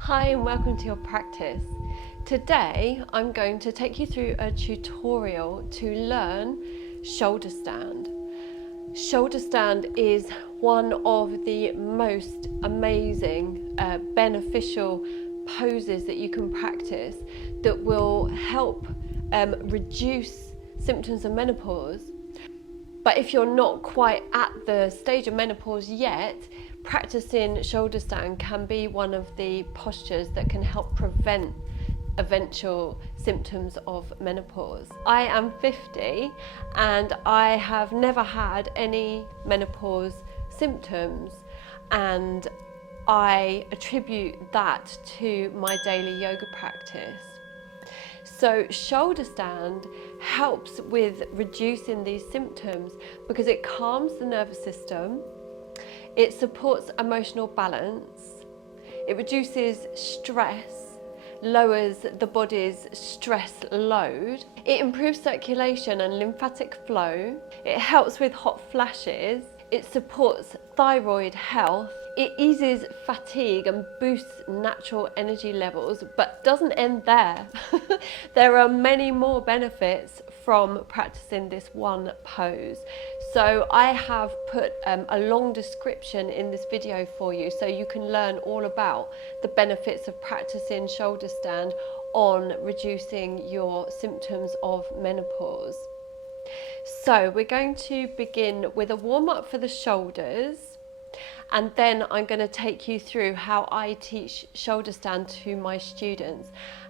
Hi and welcome to your practice. Today I'm going to take you through a tutorial to learn shoulder stand. Shoulder stand is one of the most amazing, beneficial poses that you can practice that will help reduce symptoms of menopause. But if you're not quite at the stage of menopause yet, practicing shoulder stand can be one of the postures that can help prevent eventual symptoms of menopause. I am 50 and I have never had any menopause symptoms, and I attribute that to my daily yoga practice. So shoulder stand helps with reducing these symptoms because it calms the nervous system, it supports emotional balance, it reduces stress, lowers the body's stress load, it improves circulation and lymphatic flow, it helps with hot flashes, it supports thyroid health, it eases fatigue and boosts natural energy levels, but doesn't end there. There are many more benefits from practicing this one pose. So I have put a long description in this video for you so you can learn all about the benefits of practicing shoulder stand on reducing your symptoms of menopause. So we're going to begin with a warm-up for the shoulders, and then I'm going to take you through how I teach shoulder stand to my students.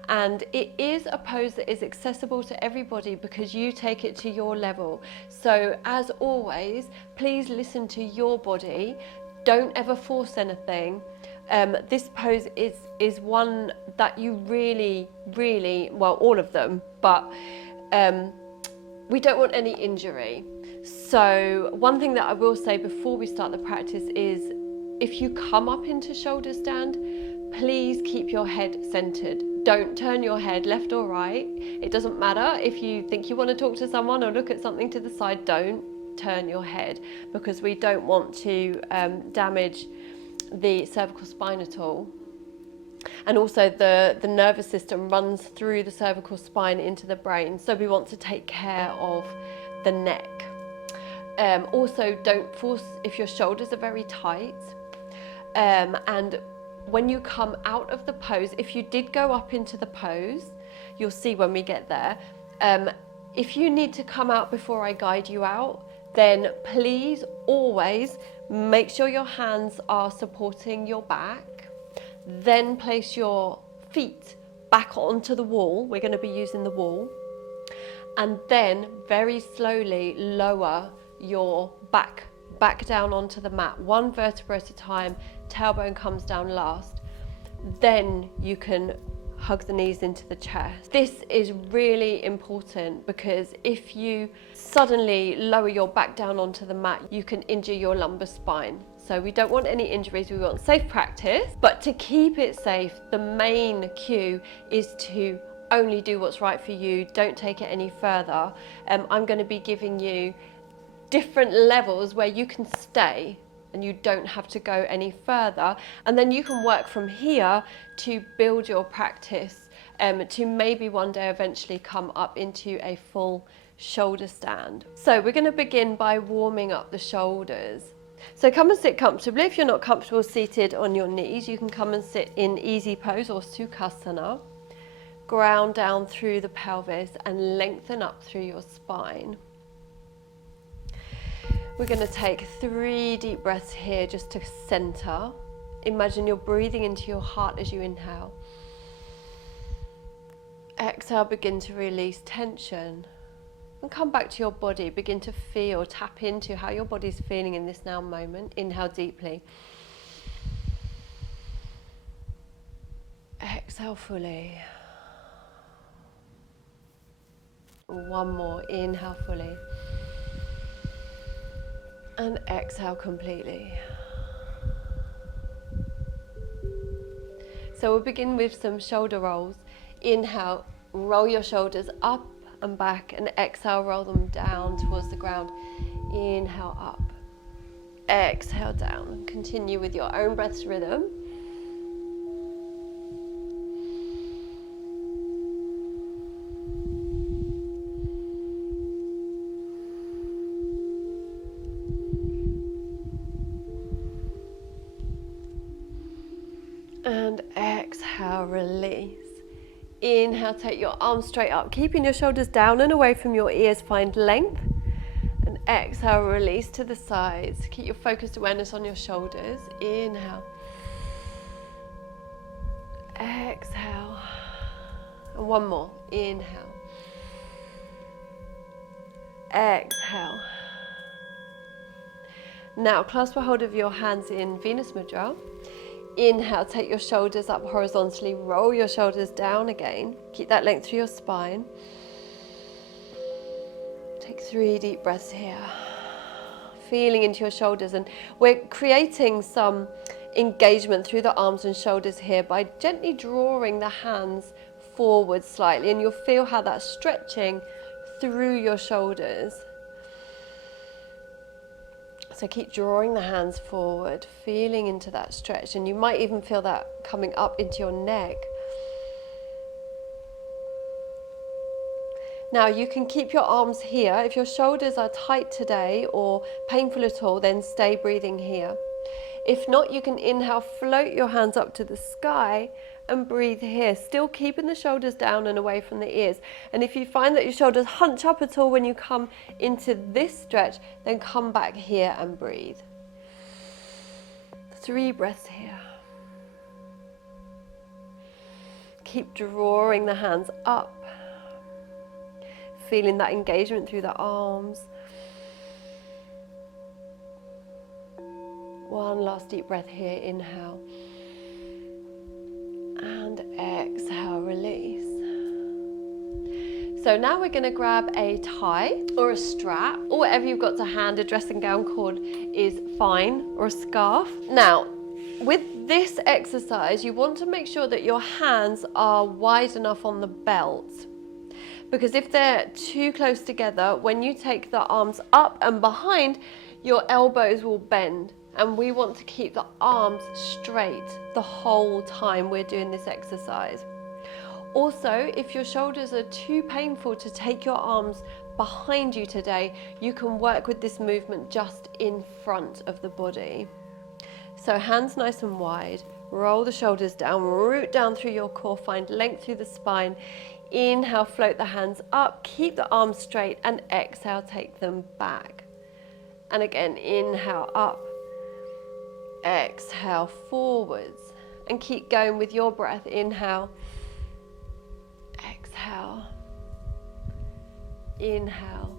And it is a pose that is accessible to everybody because you take it to your level. So as always, please listen to your body. Don't ever force anything. This pose is one that you really, well, all of them, but we don't want any injury. So one thing that I will say before we start the practice is if you come up into shoulder stand, please keep your head centered. Don't turn your head left or right. It doesn't matter if you think you want to talk to someone or look at something to the side, don't turn your head because we don't want to damage the cervical spine at all. And also the nervous system runs through the cervical spine into the brain, so we want to take care of the neck. Also, don't force if your shoulders are very tight. And when you come out of the pose, if you did go up into the pose, you'll see when we get there. If you need to come out before I guide you out, then please always make sure your hands are supporting your back. Then place your feet back onto the wall. We're going to be using the wall. And then very slowly lower your back down onto the mat, one vertebra at a time, tailbone comes down last. Then you can hug the knees into the chest. This is really important because if you suddenly lower your back down onto the mat, you can injure your lumbar spine. So we don't want any injuries, we want safe practice. But to keep it safe, the main cue is to only do what's right for you. Don't take it any further. I'm going to be giving you different levels where you can stay and you don't have to go any further, and then you can work from here to build your practice to maybe one day eventually come up into a full shoulder stand. So we're going to begin by warming up the shoulders. So come and sit comfortably. If you're not comfortable seated on your knees, you can come and sit in easy pose or sukhasana. Ground down through the pelvis and lengthen up through your spine. We're going to take 3 deep breaths here just to center. Imagine you're breathing into your heart as you inhale. Exhale, begin to release tension. And come back to your body. Begin to feel, tap into how your body's feeling in this now moment. Inhale deeply. Exhale fully. One more. Inhale fully. And exhale completely. So we'll begin with some shoulder rolls. Inhale, roll your shoulders up and back, and exhale, roll them down towards the ground. Inhale up, exhale down. Continue with your own breath's rhythm. And exhale, release. Inhale, take your arms straight up, keeping your shoulders down and away from your ears, find length. And exhale, release to the sides. Keep your focused awareness on your shoulders. Inhale. Exhale. And one more. Inhale. Exhale. Now, clasp a hold of your hands in Venus Mudra. Inhale, take your shoulders up horizontally, roll your shoulders down again. Keep that length through your spine. Take 3 deep breaths here. Feeling into your shoulders, and we're creating some engagement through the arms and shoulders here by gently drawing the hands forward slightly, and you'll feel how that's stretching through your shoulders. So keep drawing the hands forward, feeling into that stretch, and you might even feel that coming up into your neck. Now you can keep your arms here. If your shoulders are tight today or painful at all, then stay breathing here. If not, you can inhale, float your hands up to the sky and breathe here, still keeping the shoulders down and away from the ears. And if you find that your shoulders hunch up at all when you come into this stretch, then come back here and breathe. 3 breaths here. Keep drawing the hands up, feeling that engagement through the arms. 1 last deep breath here, inhale. And exhale, release. So now we're going to grab a tie or a strap, or whatever you've got to hand. A dressing gown cord is fine, or a scarf. Now, with this exercise, you want to make sure that your hands are wide enough on the belt, because if they're too close together, when you take the arms up and behind, your elbows will bend. And we want to keep the arms straight the whole time we're doing this exercise. Also, if your shoulders are too painful to take your arms behind you today, you can work with this movement just in front of the body. So hands nice and wide, roll the shoulders down, root down through your core, find length through the spine. Inhale, float the hands up, keep the arms straight, and exhale, take them back. And again, inhale, up. Exhale, forwards, and keep going with your breath. Inhale, exhale, inhale,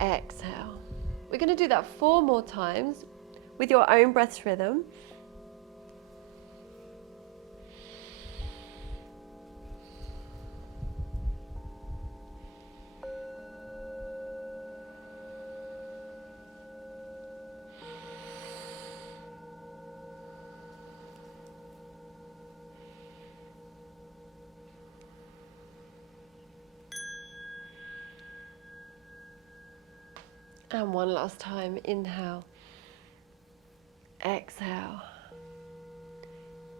exhale. We're going to do that 4 more times with your own breath's rhythm. And 1 last time, inhale, exhale,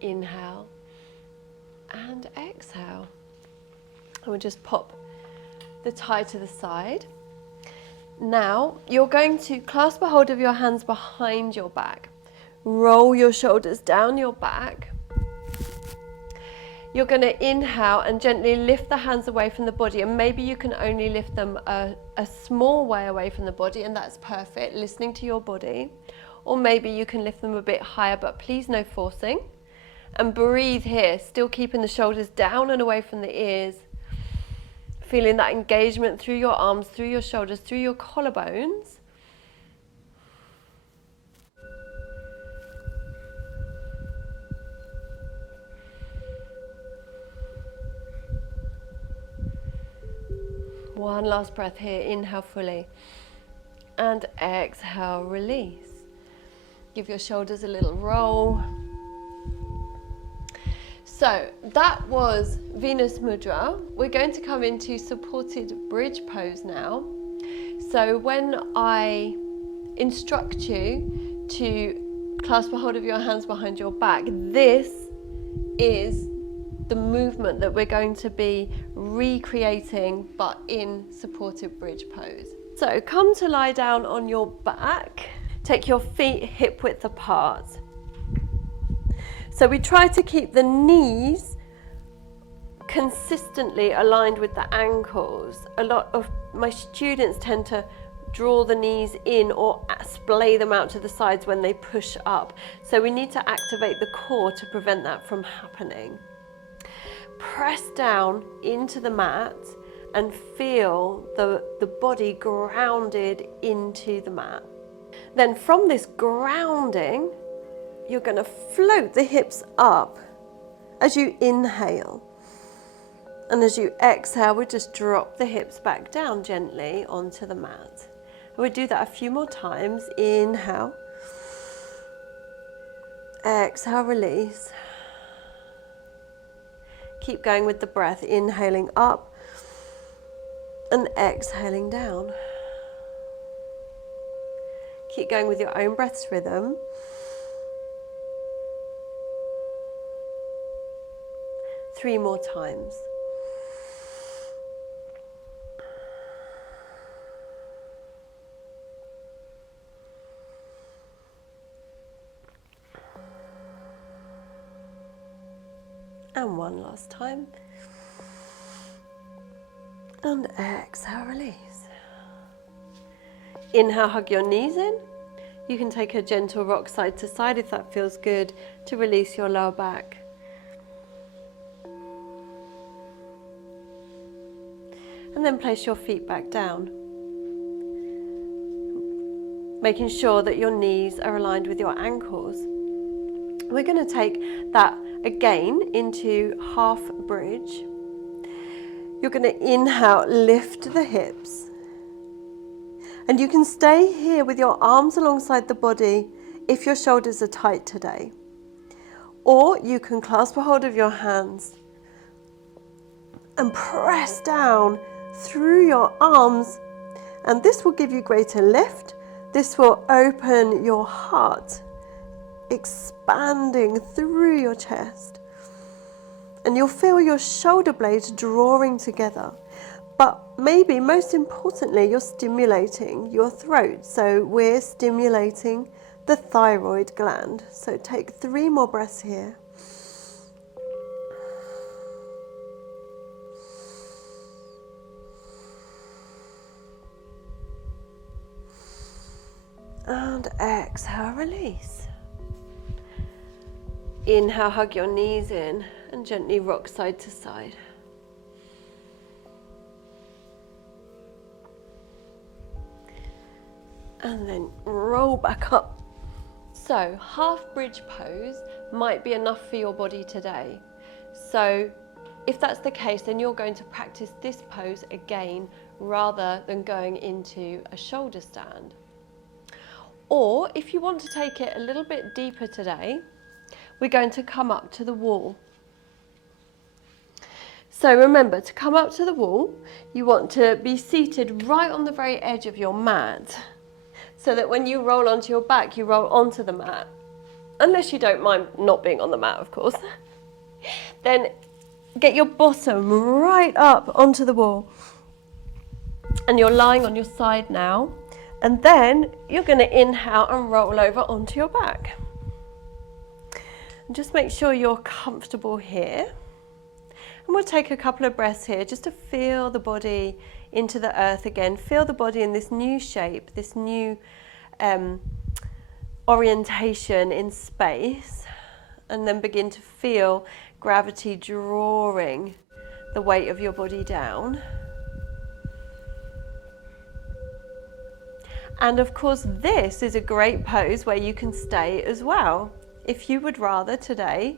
inhale, and exhale. And we'll just pop the tie to the side. Now, you're going to clasp a hold of your hands behind your back. Roll your shoulders down your back. You're going to inhale and gently lift the hands away from the body, and maybe you can only lift them a small way away from the body, and that's perfect, listening to your body. Or maybe you can lift them a bit higher, but please no forcing. And breathe here, still keeping the shoulders down and away from the ears. Feeling that engagement through your arms, through your shoulders, through your collarbones. One last breath here, inhale fully, and exhale, release. Give your shoulders a little roll. So that was Venus Mudra. We're going to come into supported bridge pose now. So when I instruct you to clasp a hold of your hands behind your back, this is the movement that we're going to be recreating, but in supported bridge pose. So come to lie down on your back. Take your feet hip width apart. So we try to keep the knees consistently aligned with the ankles. A lot of my students tend to draw the knees in or splay them out to the sides when they push up. So we need to activate the core to prevent that from happening. Press down into the mat and feel the body grounded into the mat. Then from this grounding, you're going to float the hips up as you inhale. And as you exhale, we just drop the hips back down gently onto the mat. And we do that a few more times. Inhale. Exhale, release. Keep going with the breath, inhaling up and exhaling down. Keep going with your own breath's rhythm. Three more times. And one last time. And exhale, release. Inhale, hug your knees in. You can take a gentle rock side to side if that feels good to release your lower back. And then place your feet back down. Making sure that your knees are aligned with your ankles. We're going to take that again into half bridge. You're going to inhale, lift the hips. And you can stay here with your arms alongside the body if your shoulders are tight today. Or you can clasp a hold of your hands and press down through your arms. And this will give you greater lift. This will open your heart, expanding through your chest. And you'll feel your shoulder blades drawing together. But maybe most importantly, you're stimulating your throat. So we're stimulating the thyroid gland. So take 3 more breaths here. And exhale, release. Inhale, hug your knees in and gently rock side to side. And then roll back up. So half bridge pose might be enough for your body today. So if that's the case, then you're going to practice this pose again rather than going into a shoulder stand. Or if you want to take it a little bit deeper today, we're going to come up to the wall. So remember, to come up to the wall, you want to be seated right on the very edge of your mat, so that when you roll onto your back, you roll onto the mat. Unless you don't mind not being on the mat, of course. Then get your bottom right up onto the wall. And you're lying on your side now. And then you're going to inhale and roll over onto your back. And just make sure you're comfortable here. And we'll take a couple of breaths here just to feel the body into the earth again. Feel the body in this new shape, this new orientation in space. And then begin to feel gravity drawing the weight of your body down. And of course, this is a great pose where you can stay as well. If you would rather today,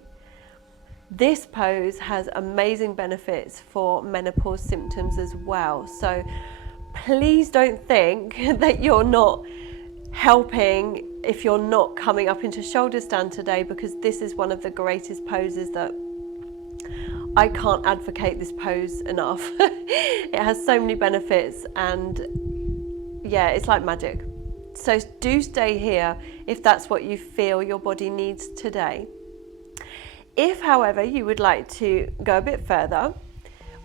this pose has amazing benefits for menopause symptoms as well. So please don't think that you're not helping if you're not coming up into shoulder stand today, because this is one of the greatest poses that I can't advocate this pose enough. It has so many benefits, and yeah, it's like magic. So do stay here if that's what you feel your body needs today. If, however, you would like to go a bit further,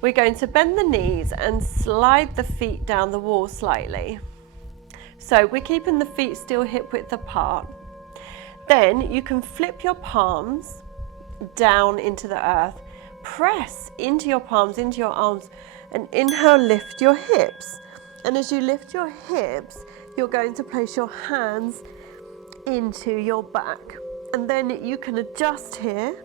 we're going to bend the knees and slide the feet down the wall slightly. So we're keeping the feet still hip width apart. Then you can flip your palms down into the earth. Press into your palms, into your arms, and inhale, lift your hips. And as you lift your hips, you're going to place your hands into your back. And then you can adjust here.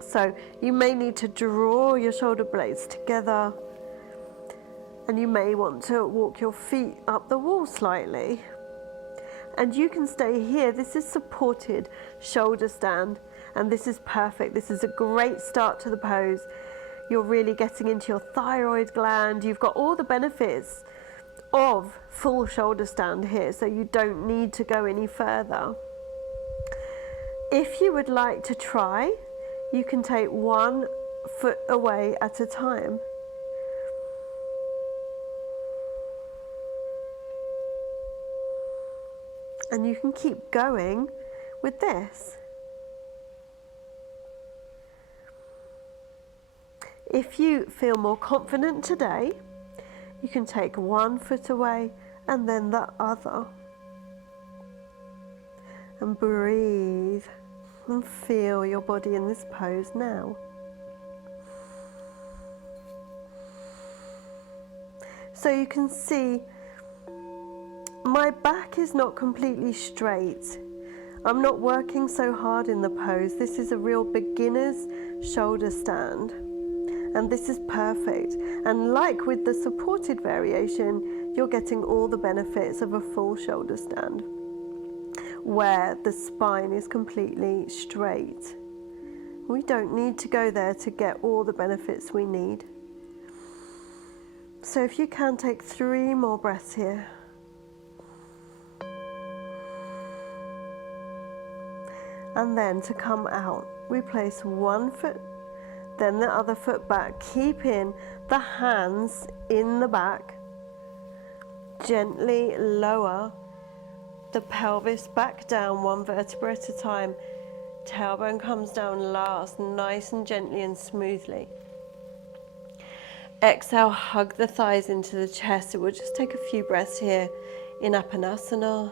So you may need to draw your shoulder blades together, and you may want to walk your feet up the wall slightly. And you can stay here. This is supported shoulder stand, and this is perfect. This is a great start to the pose. You're really getting into your thyroid gland. You've got all the benefits of full shoulder stand here, so you don't need to go any further. If you would like to try, you can take 1 foot away at a time. And you can keep going with this. If you feel more confident today, you can take 1 foot away and then the other. And breathe and feel your body in this pose now. So you can see my back is not completely straight. I'm not working so hard in the pose. This is a real beginner's shoulder stand. And this is perfect. And like with the supported variation, you're getting all the benefits of a full shoulder stand, where the spine is completely straight. We don't need to go there to get all the benefits we need. So if you can, take 3 more breaths here. And then to come out, we place 1 foot, then the other foot back, keeping the hands in the back. Gently lower the pelvis back down 1 vertebra at a time. Tailbone comes down last, nice and gently and smoothly. Exhale, hug the thighs into the chest. So we'll just take a few breaths here in Apanasana.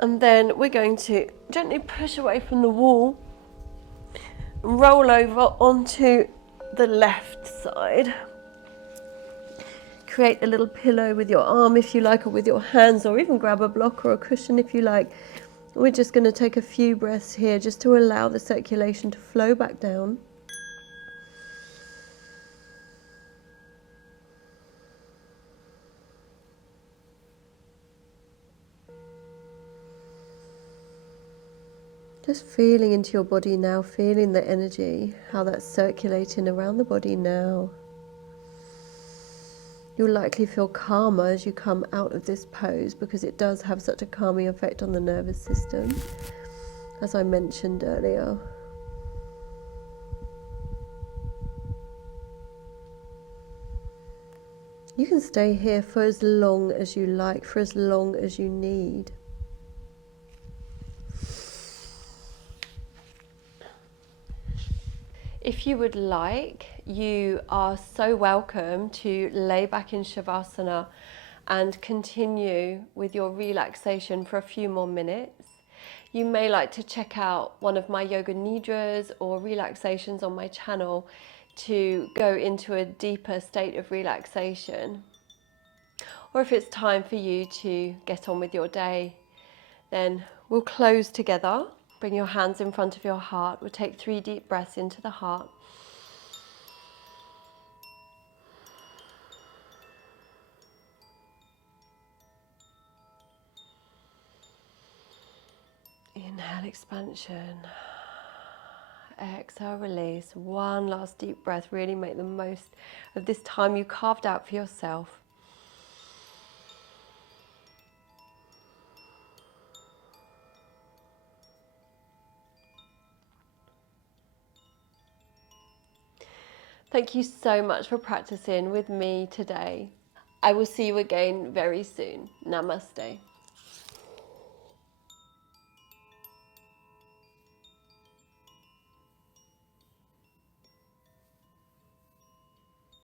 And then we're going to gently push away from the wall, roll over onto the left side. Create a little pillow with your arm if you like, or with your hands, or even grab a block or a cushion if you like. We're just going to take a few breaths here just to allow the circulation to flow back down. Just feeling into your body now, feeling the energy, how that's circulating around the body now. You'll likely feel calmer as you come out of this pose, because it does have such a calming effect on the nervous system, as I mentioned earlier. You can stay here for as long as you like, for as long as you need. If you would like, you are so welcome to lay back in Shavasana and continue with your relaxation for a few more minutes. You may like to check out one of my yoga nidras or relaxations on my channel to go into a deeper state of relaxation. Or if it's time for you to get on with your day, then we'll close together. Bring your hands in front of your heart. We'll take 3 deep breaths into the heart. Inhale, expansion. Exhale, release. One last deep breath. Really make the most of this time you carved out for yourself. Thank you so much for practicing with me today. I will see you again very soon. Namaste.